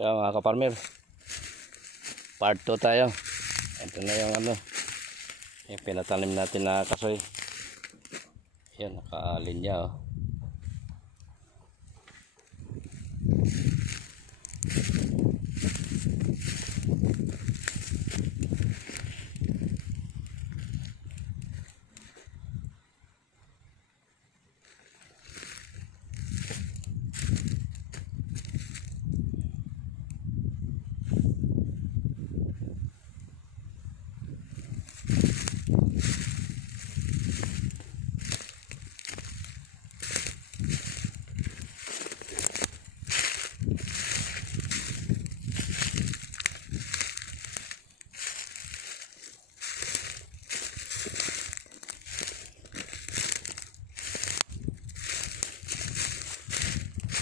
Kaya mga kaparmer, part 2 tayo. Ito na yung yung pinatanim natin na kasoy. Yan, nakalinya oh.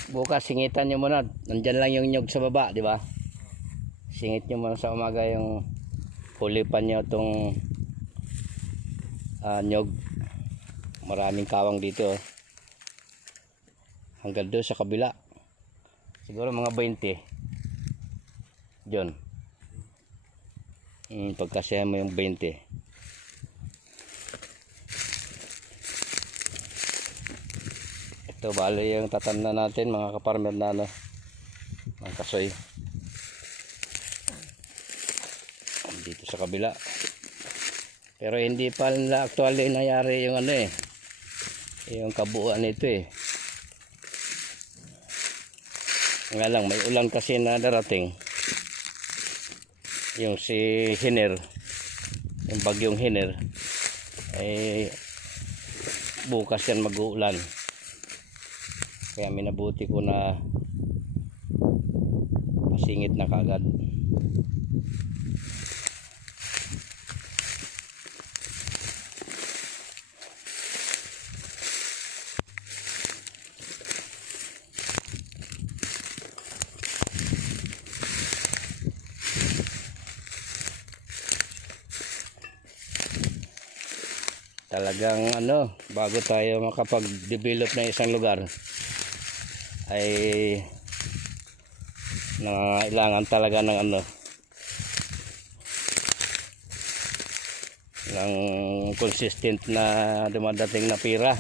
Bukas singitan nyo muna. Nandyan lang yung nyug sa baba, di ba? Singit nyo muna sa umaga yung hulipan nyo itong nyug. Maraming kawang dito oh. Hanggang doon sa kabila. Siguro mga 20. Diyon. Pagkasya mo yung 20. Ito bali yung tatamnan natin mga kaparmer na ng kasoy. Dito sa kabila. Pero hindi pa nila actually nangyari yung yung kabuuan nito eh. Nga lang may ulan kasi na darating. Yung si Hiner, yung bagyong Hiner ay bukas yan mag-uulan. Kaya minabuti ko na pasingit na kaagad. Talagang bago tayo makapag-develop ng isang lugar ay nangangailangan talaga ng ng consistent na dumadating na pira.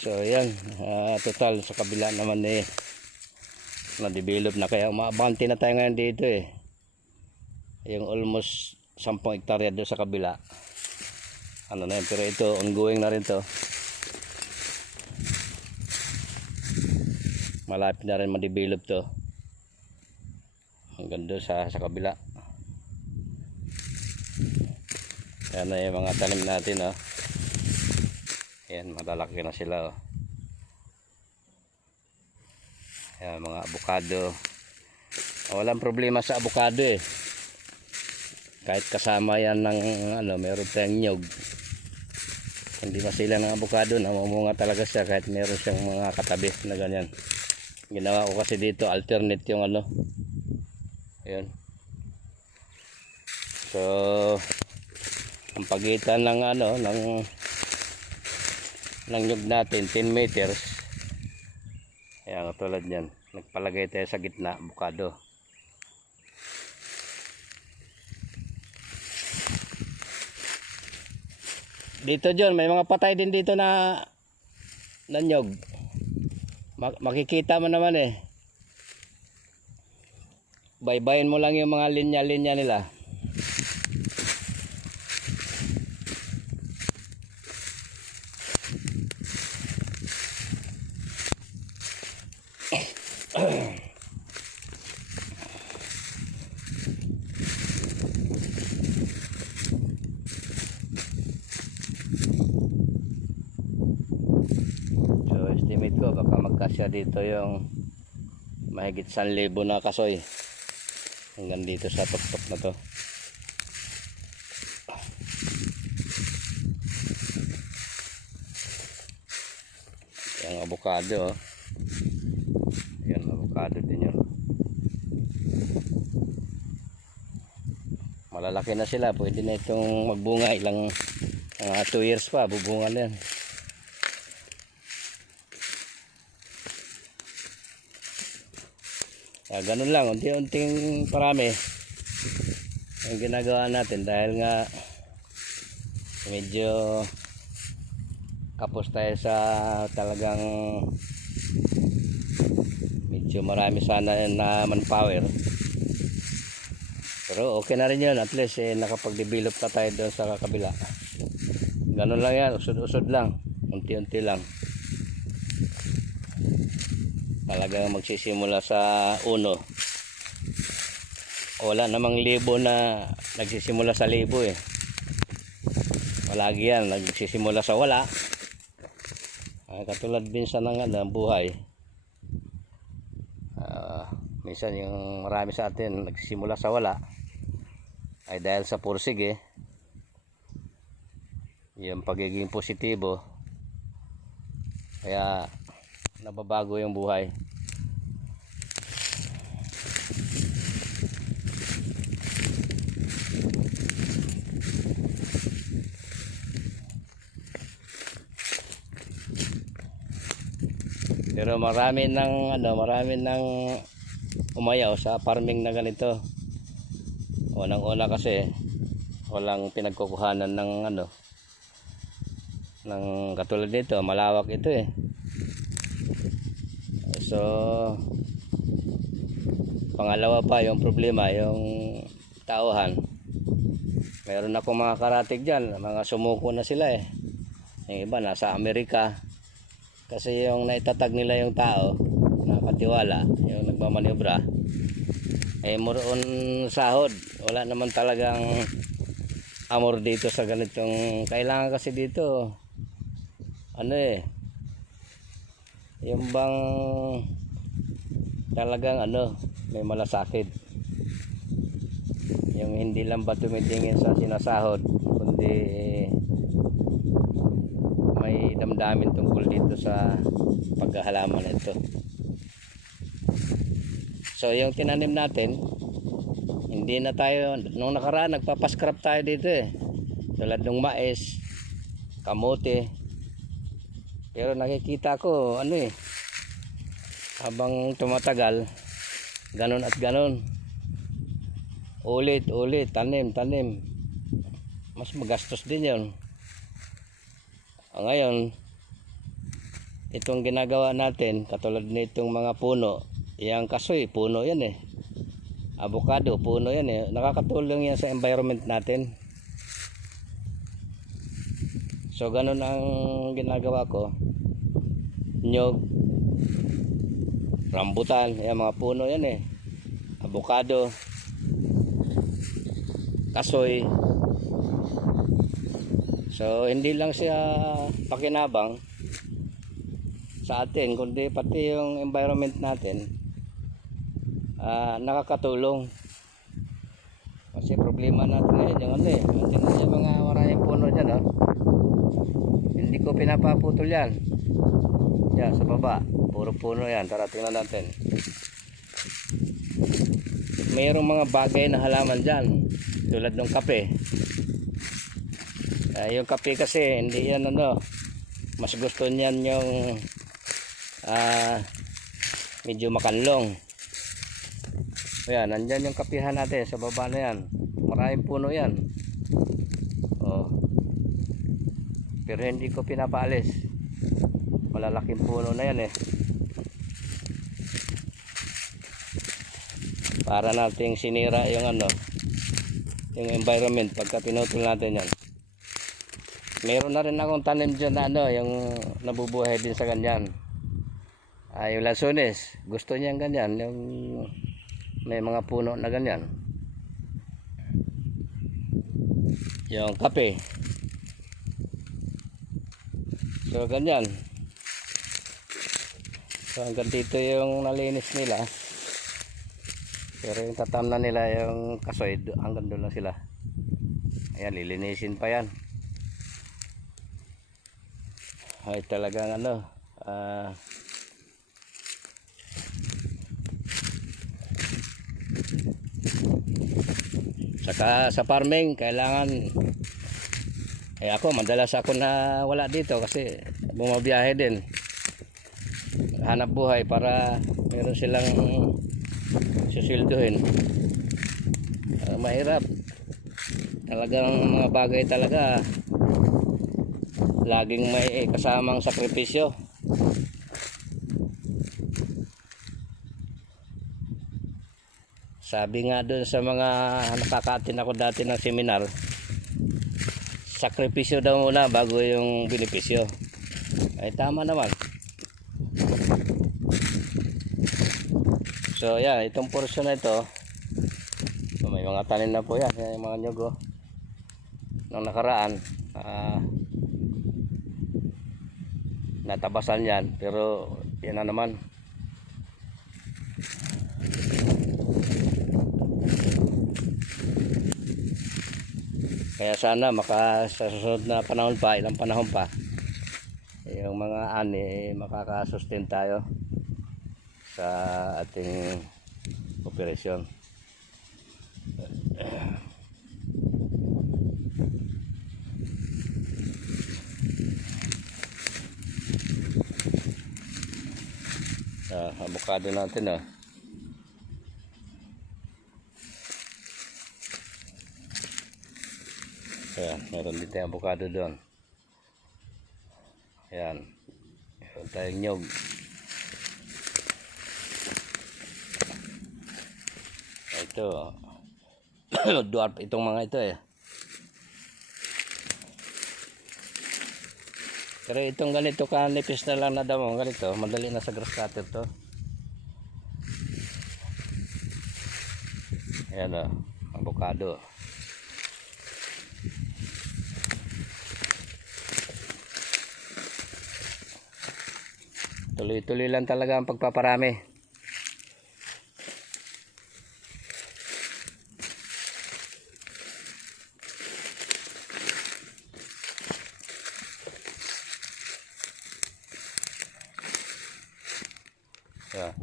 So yan, total sa kabila naman na-develop na, kaya umabante na tayo ngayon dito eh. Yung almost 10 hektarya doon sa kabila. Na yun, pero ito ongoing na rin to. Malapit na rin ma-develop to. Hanggang doon sa kabila. Yan na yung mga tanim natin oh. Yan, malalaki na sila oh. Yan, mga avocado. Walang problema sa avocado eh. Kahit kasama yan ng meron tayong nyug. Hindi masila ng avocado, namumunga talaga siya kahit meron siyang mga katabi na ganyan. Ginawa ko kasi dito alternate yung ayun. So ang pagitan ng ng nyug natin 10 meters. Ayan, tulad yan. Nagpalagay tayo sa gitna avocado. Dito John, may mga patay din dito na nyug. Makikita mo naman eh. Baybayin mo lang yung mga linya-linya nila. Estimate ko baka magkasya dito yung mahigit 1,000 na kasoy hanggang dito sa tuktok na to. Yung avocado oh. Yan, avocado din yun. Malalaki na sila, pwede na itong magbunga. Ilang 2 years pa bubunga na yan. Ganun lang, unti-unting parami yung ginagawa natin dahil nga medyo kapos tayo sa talagang medyo marami sana na manpower, pero okay na rin yun, at least nakapag-develop na tayo doon sa kabila. Ganun lang yan, usod-usod lang, unti-unti lang. Talagang magsisimula sa uno. Wala namang libo na nagsisimula sa libo eh. Palagi yan nagsisimula sa wala. Katulad minsan ng buhay. Minsan yung marami sa atin nagsisimula sa wala ay dahil sa pursig eh. Yung pagiging positibo. Kaya nababago yung buhay. Pero marami ng umayaw sa farming na ganito. Unang-una kasi walang pinagkukuhanan ng ng katulad nito, malawak ito eh. So pangalawa pa yung problema, yung tauhan. Meron akong mga karatig dyan, mga sumuko na sila eh. Yung iba nasa Amerika. Kasi yung naitatag nila yung tao, nakatiwala, yung nagmamaniobra, more on sahod. Wala naman talagang amor dito sa ganitong. Kailangan kasi dito, yung bang talagang may malasakit. Yung hindi lang ba tumitingin sa sinasahod, kundi may damdamin tungkol dito sa paghahalaman nito. So yung tinanim natin, hindi na tayo, nung nakaraan nagpapascrap tayo dito eh, tulad ng mais, kamote. Pero nakikita ko habang tumatagal, ganun at ganun, ulit tanim, mas magastos din yun. Ngayon, itong ginagawa natin, katulad nitong mga puno, yung kasoy, puno yan eh. Avocado, puno yan eh. Nakakatulong yan sa environment natin. So, ganun ang ginagawa ko. Nyog, rambutan, yan mga puno yan eh. Avocado, kasoy. So hindi lang siya pakinabang sa atin, kundi pati yung environment natin nakakatulong. Kasi problema natin ngayon yung mga maraming puno dyan hindi ko pinapaputol yan. Yan sa baba, puro puno yan. Tara tingnan natin. Mayroong mga bagay na halaman dyan, tulad ng kape. Yung kape kasi hindi yan mas gusto niyan yung medyo makanlong. Ayan, nandyan yung kapihan natin sa baba na yan. Maraming puno yan. Pero hindi ko pinapaalis. Malalaking puno na yan eh. Para nating sinira yung yung environment pagka pinutol natin yan. Meron na rin akong tanim dyan na yung nabubuhay din sa ganyan. Yung lansones, gusto niyan ganyan, yung may mga puno na ganyan. Yung kape. So ganyan. So hanggang dito yung nalinis nila. Pero yung tatam na nila yung kasoy, hanggang doon lang sila. Ayan, lilinisin pa yan. Ay talagang saka sa farming kailangan ako madalas ako na wala dito kasi bumabiyahe din, hanap buhay para meron silang susilduhin. Mahirap talagang mga bagay talaga, laging may kasamang sakripisyo. Sabi nga doon sa mga nakaka-attend ako dati ng seminar, sakripisyo daw muna bago yung benepisyo. Ay tama naman. So yan, itong portion na ito, may mga tanim na po yan, yung mga nyog nung nakaraan, natabasan yan, pero yan na naman. Kaya sana sa susunod na panahon pa, ilang panahon pa, yung mga ani makakasustain tayo sa ating operasyon. Avocado natin ayan, meron din tayong avocado doon. Ayan, meron tayong nyog. Ito dwarf itong mga ito pero itong ganito kanipis na lang na damo, ganito madali na sa grass cutter to. Ayan avocado. Tuloy-tuloy lang talaga ang pagpaparami.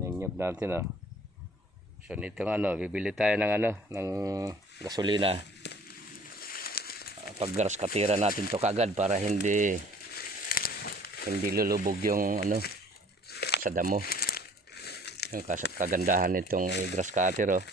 Yung nyug natin So nitong bibili tayo ng ng gasolina. Pag-grass katira natin to kagad para hindi lulubog yung sa damo. Yung kagandahan nitong grass cutter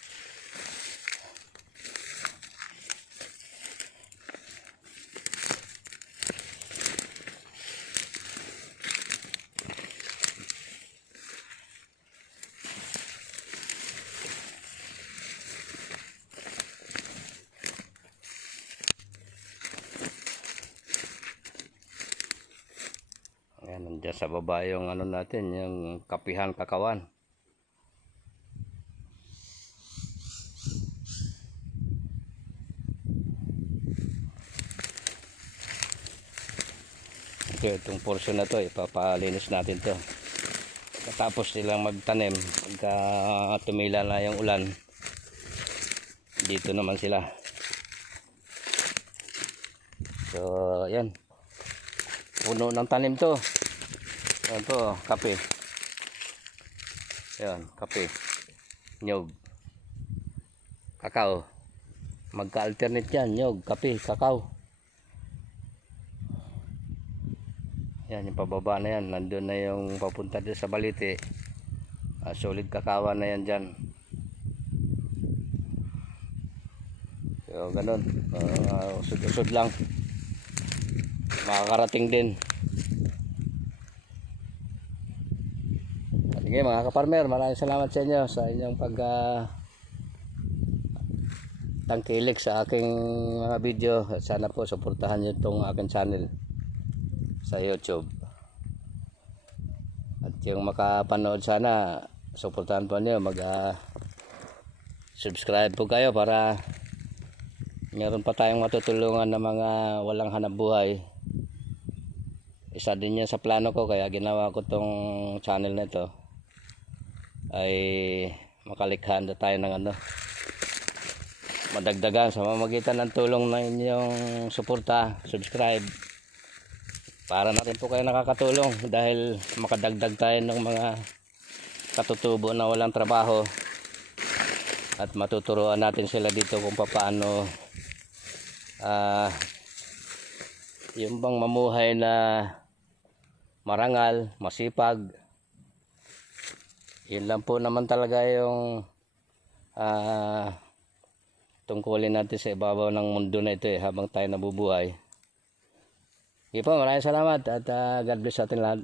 Ayan, nandiyan sa baba yung natin, yung kapihan kakawan. Itong portion na to, ipapalinis natin to. Tapos silang magtanim, pagka tumila na yung ulan, dito naman sila. So, yan. Puno ng tanim to. Ayan to, kape. Ayan, kape. Nyog. Kakao. Magka-alternate yan, nyog, kape, kakao. Yan, yung pababa na yan. Nandun na yung papunta din sa balite. Solid kakawan na yan dyan. So, ganun. Usod-usod lang. Makakarating din. Sige mga kaparmer, maraming salamat sa inyo sa inyong tangkilik sa aking mga video. At sana po suportahan nyo itong aking channel sa YouTube. At yung makapanood, sana suportahan po nyo, subscribe po kayo para meron pa tayong matutulungan ng mga walang hanap buhay. Isa din yan sa plano ko, kaya ginawa ko tong channel na ito, ay makalikhan na tayo ng madagdagan sa mamagitan ng tulong ng inyong suporta, subscribe, para na rin po kayo nakakatulong dahil makadagdag tayo ng mga katutubo na walang trabaho at matuturuan natin sila dito kung paano yung bang mamuhay na marangal, masipag. Yun lang po naman talaga yung tungkulin natin sa ibabaw ng mundo na ito habang tayo nabubuhay. Sige po, maraming salamat at God bless sa ating lahat.